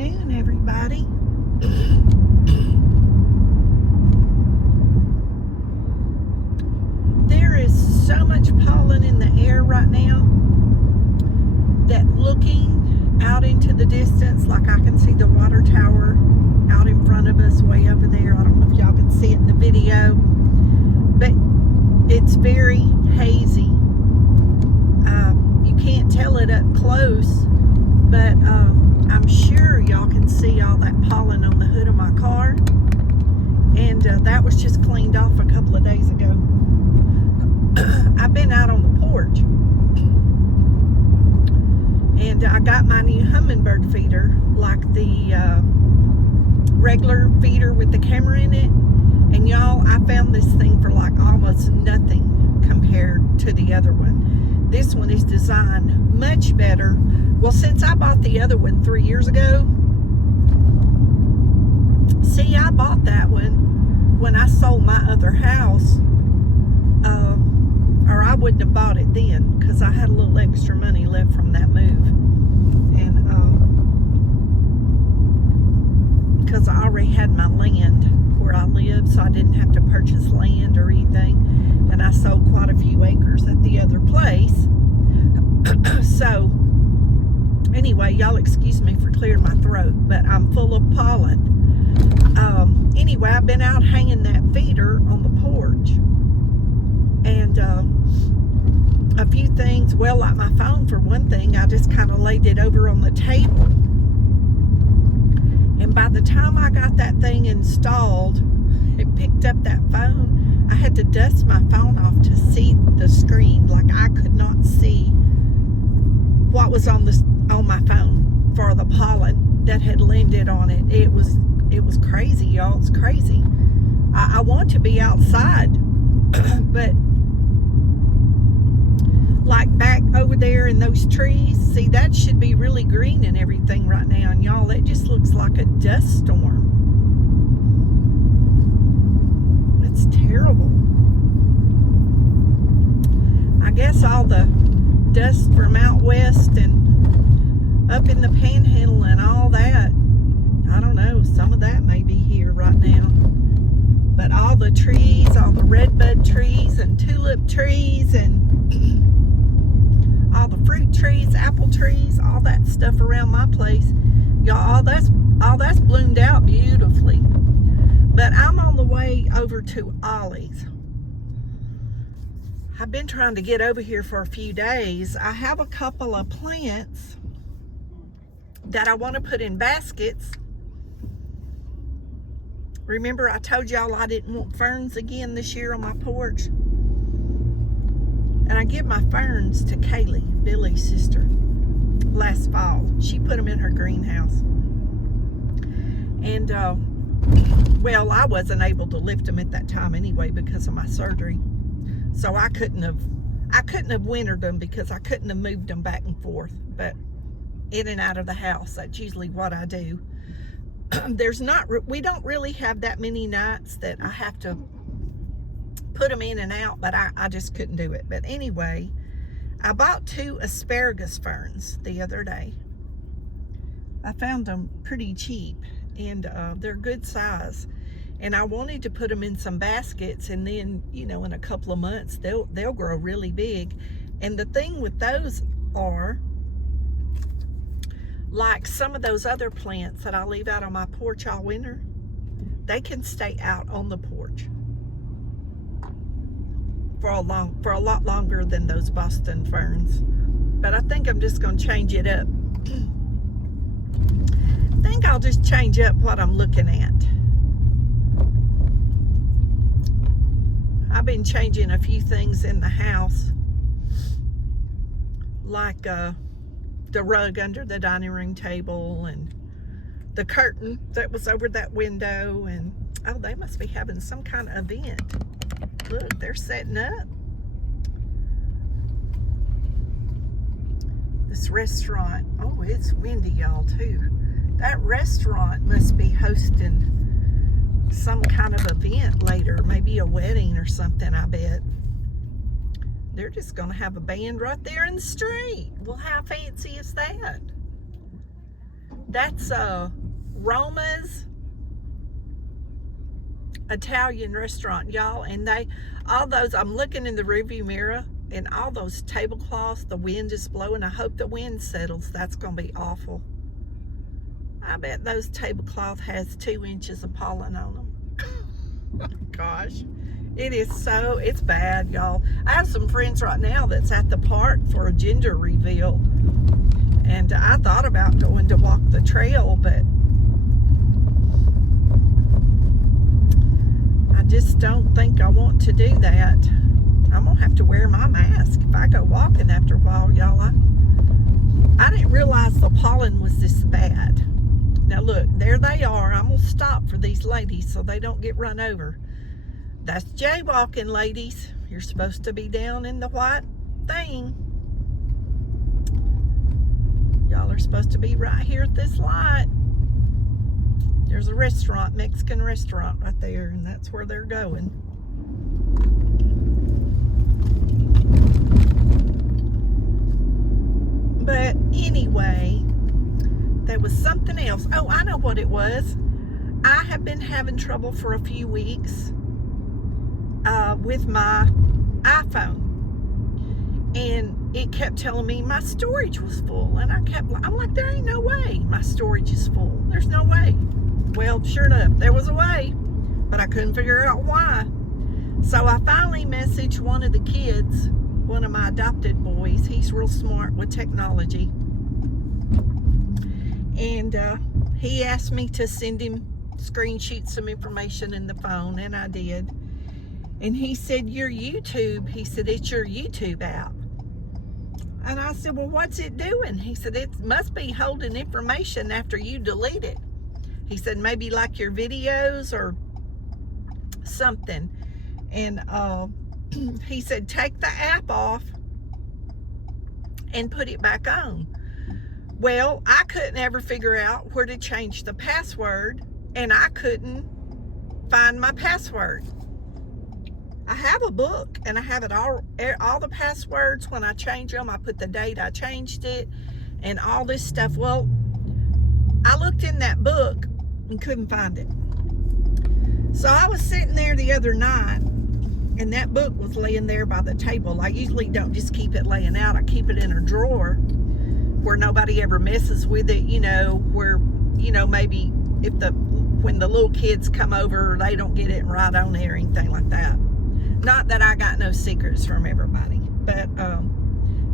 afternoon, everybody. There is so much pollen in the air right now that looking out into the distance, like I can see the water tower out in front of us way over there. I don't know if y'all can see it in the video, but it's very hazy. You can't tell it up close, but I'm sure y'all can see all that pollen on the hood of my car, and that was just cleaned off a couple of days ago. I've been out on the porch, and I got my new hummingbird feeder, like the regular feeder with the camera in it, and y'all, I found this thing for like almost nothing compared to the other one. This one is designed much better. Well, since I bought the other one 3 years ago, see, I bought that one when I sold my other house, or I wouldn't have bought it then, because I had a little extra money left from that move, and because I already had my land where I live, so I didn't have to purchase land or anything, and I sold quite a few acres at the other place. So anyway, y'all excuse me for clearing my throat, but I'm full of pollen. Anyway, I've been out hanging that feeder on the porch, and a few things, well, like my phone for one thing, I just kind of laid it over on the table, and by the time I got that thing installed, it picked up that phone. I had to dust my phone off to see the screen. Like, I could not see what was on my phone for the pollen that had landed on it. It was crazy, y'all. It's crazy. I want to be outside, but like back over there in those trees, see, that should be really green and everything right now, and y'all, it just looks like a dust storm. It's terrible. I guess all the dust from out west and up in the panhandle and all that, I don't know, some of that may be here right now. But all the trees, all the redbud trees and tulip trees and all the fruit trees, apple trees, all that stuff around my place, y'all, all that's bloomed out beautifully. But I'm on the way over to Ollie's. I've been trying to get over here for a few days. I have a couple of plants that I want to put in baskets. Remember, I told y'all I didn't want ferns again this year on my porch. And I give my ferns to Kaylee, Billy's sister, last fall. She put them in her greenhouse. And, well, I wasn't able to lift them at that time anyway because of my surgery. So I couldn't have wintered them because I couldn't have moved them back and forth. But in and out of the house, that's usually what I do. We don't really have that many nights that I have to put them in and out, but I just couldn't do it. But anyway, I bought 2 asparagus ferns the other day. I found them pretty cheap, and they're good size. And I wanted to put them in some baskets, and then, you know, in a couple of months, they'll grow really big. And the thing with those are, like some of those other plants that I leave out on my porch all winter, they can stay out on the porch for a lot longer than those Boston ferns. But I think I'm just going to change it up. I think I'll just change up what I'm looking at. I've been changing a few things in the house, like the rug under the dining room table and the curtain that was over that window. And oh, they must be having some kind of event. Look, they're setting up. This restaurant, oh, it's windy, y'all, too. That restaurant must be hosting some kind of event later, maybe a wedding or something, I bet. They're just gonna have a band right there in the street. Well, how fancy is that? That's Roma's Italian restaurant, y'all. And all those, I'm looking in the rearview mirror, and all those tablecloths, the wind is blowing. I hope the wind settles. That's going to be awful. I bet those tablecloth has 2 inches of pollen on them. Gosh, it's bad, y'all. I have some friends right now that's at the park for a gender reveal, and I thought about going to walk the trail, but I just don't think I want to do that. I'm gonna have to wear my mask if I go walking after a while, y'all. I didn't realize the pollen was this bad. Now look, there they are. I'm gonna stop for these ladies so they don't get run over. That's jaywalking, ladies. You're supposed to be down in the white thing. Y'all are supposed to be right here at this light. There's a restaurant, Mexican restaurant right there, and that's where they're going. But anyway, there was something else. Oh, I know what it was. I have been having trouble for a few weeks with my iPhone. And it kept telling me my storage was full. And I'm like, there ain't no way my storage is full. There's no way. Well, sure enough, there was a way, but I couldn't figure out why. So I finally messaged one of the kids, one of my adopted boys. He's real smart with technology. And he asked me to send him screenshot some information in the phone, and I did. And he said, your YouTube, he said, it's your YouTube app. And I said, well, what's it doing? He said, it must be holding information after you delete it. He said, maybe like your videos or something. And he said, take the app off and put it back on. Well, I couldn't ever figure out where to change the password, and I couldn't find my password. I have a book, and I have it all the passwords. When I change them, I put the date I changed it and all this stuff. Well, I looked in that book and couldn't find it. So I was sitting there the other night, and that book was laying there by the table. I usually don't just keep it laying out. I keep it in a drawer where nobody ever messes with it, where, maybe when the little kids come over, they don't get it and write on there or anything like that. Not that I got no secrets from everybody, but,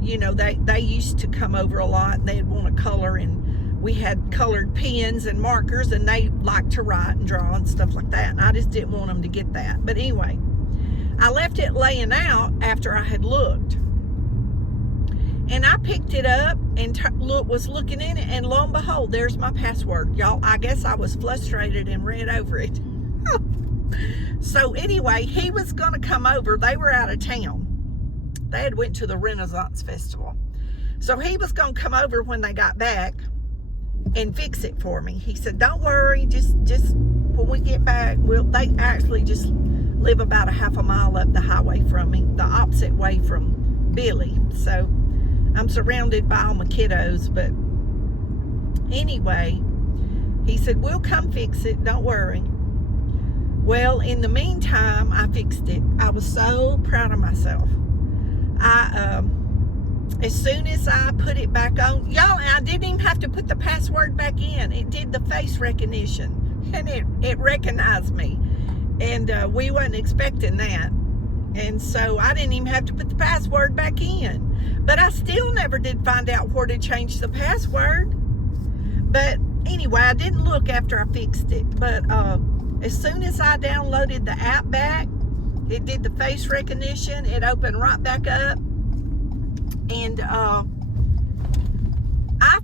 they used to come over a lot, and they'd want to color, and we had colored pens and markers, and they liked to write and draw and stuff like that, and I just didn't want them to get that. But anyway, I left it laying out after I had looked, and I picked it up and was looking in it, and lo and behold, there's my password. Y'all, I guess I was frustrated and read over it. So anyway, he was going to come over. They were out of town. They had went to the Renaissance Festival. So he was going to come over when they got back and fix it for me. He said, don't worry, just when we get back, they actually just live about a half a mile up the highway from me, the opposite way from Billy. So I'm surrounded by all my kiddos, but anyway, he said, we'll come fix it, don't worry. Well, in the meantime, I fixed it. I was so proud of myself. As soon as I put it back on, y'all, I didn't even have to put the password back in. It did the face recognition, and it recognized me. And we wasn't expecting that. And so I didn't even have to put the password back in. But I still never did find out where to change the password. But anyway, I didn't look after I fixed it. But as soon as I downloaded the app back, it did the face recognition. It opened right back up. And I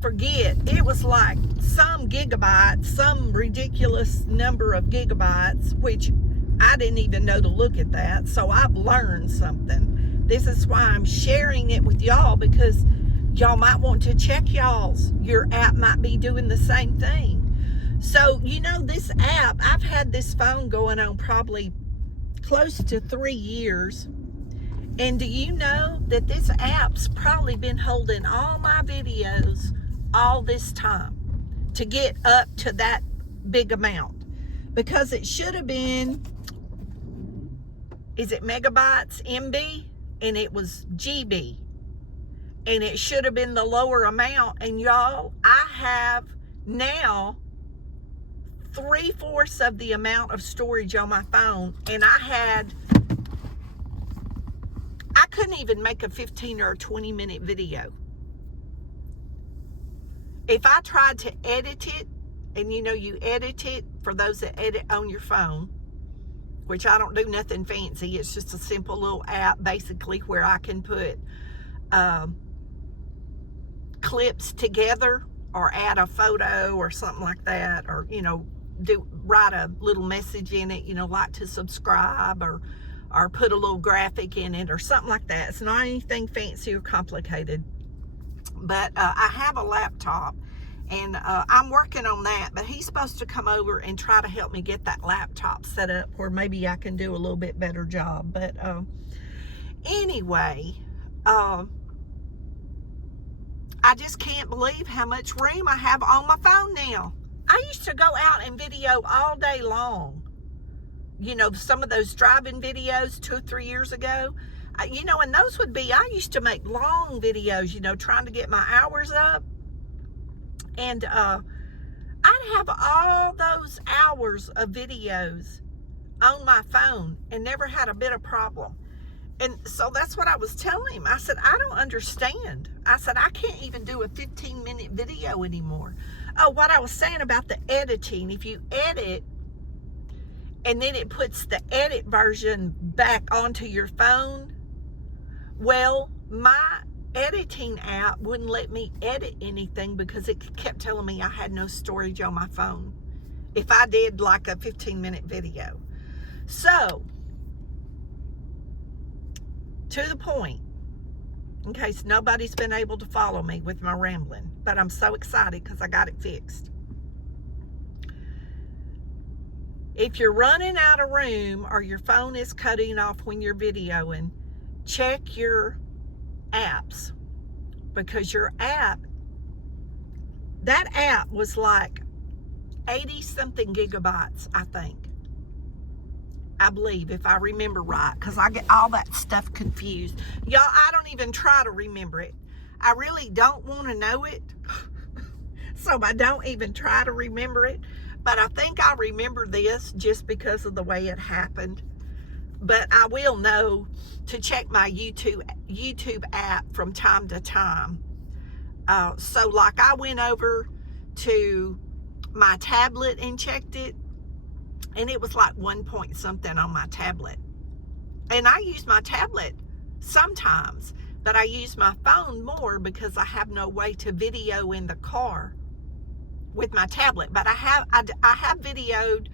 forget, it was like some gigabytes, some ridiculous number of gigabytes, which I didn't even know to look at that. So I've learned something. This is why I'm sharing it with y'all, because y'all might want to check your app might be doing the same thing. So, this app, I've had this phone going on probably close to 3 years. And do you know that this app's probably been holding all my videos all this time? to get up to that big amount, because it should have been, is it megabytes, MB? And it was GB. And it should have been the lower amount. And y'all, I have now 3/4 of the amount of storage on my phone. And I couldn't even make a 15 or a 20-minute video. If I tried to edit it, and you know you edit it, for those that edit on your phone, which I don't do nothing fancy. It's just a simple little app, basically, where I can put clips together or add a photo or something like that, or, you know, write a little message in it, you know, like to subscribe, or put a little graphic in it or something like that. It's not anything fancy or complicated. But I have a laptop, and I'm working on that, but he's supposed to come over and try to help me get that laptop set up where maybe I can do a little bit better job. But anyway, I just can't believe how much room I have on my phone now. I used to go out and video all day long. You know, some of those driving videos 2 or 3 years ago, you know, and those would be, I used to make long videos, you know, trying to get my hours up. And I'd have all those hours of videos on my phone and never had a bit of problem. And so that's what I was telling him. I said, I don't understand. I said, I can't even do a 15-minute video anymore. Oh, what I was saying about the editing, if you edit and then it puts the edit version back onto your phone, well, my editing app wouldn't let me edit anything because it kept telling me I had no storage on my phone if I did like a 15-minute video. So, to the point, in case nobody's been able to follow me with my rambling, but I'm so excited because I got it fixed. If you're running out of room or your phone is cutting off when you're videoing, check your apps, because your app, that app was like 80 something gigabytes, I believe, if I remember right, because I get all that stuff confused. Y'all, I don't even try to remember it. I really don't want to know it, so I don't even try to remember it. But I think I remember this just because of the way it happened. But I will know to check my YouTube app from time to time. So like I went over to my tablet and checked it, and it was like 1 point something on my tablet. And I use my tablet sometimes, but I use my phone more because I have no way to video in the car with my tablet. But I have videoed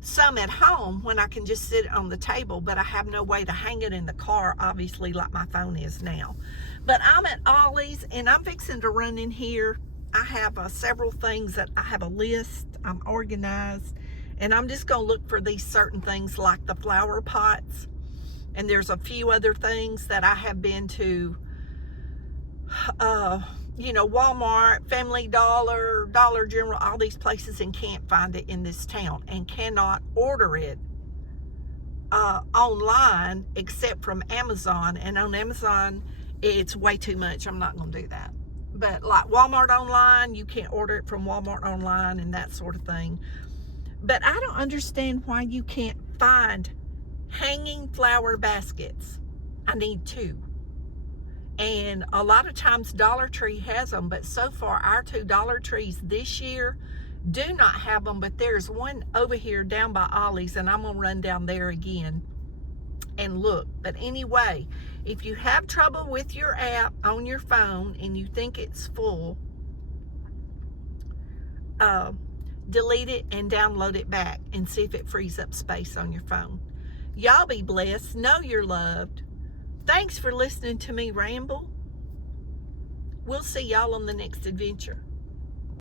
some at home when I can just sit on the table, but I have no way to hang it in the car, obviously, like my phone is now. But I'm at Ollie's, and I'm fixing to run in here. I have several things that I have a list. I'm organized, and I'm just going to look for these certain things like the flower pots. And there's a few other things that I have been to, you know, Walmart, Family Dollar, Dollar General, all these places, and can't find it in this town, and cannot order it online except from Amazon. And on Amazon, it's way too much. I'm not going to do that. But like Walmart online, you can't order it from Walmart online and that sort of thing. But I don't understand why you can't find hanging flower baskets. I need 2. And a lot of times Dollar Tree has them, but so far our 2 Dollar Trees this year do not have them. But there's one over here down by Ollie's, and I'm gonna run down there again and look. But anyway, if you have trouble with your app on your phone and you think it's full, delete it and download it back and see if it frees up space on your phone. Y'all be blessed. Know you're loved. Thanks for listening to me ramble. We'll see y'all on the next adventure.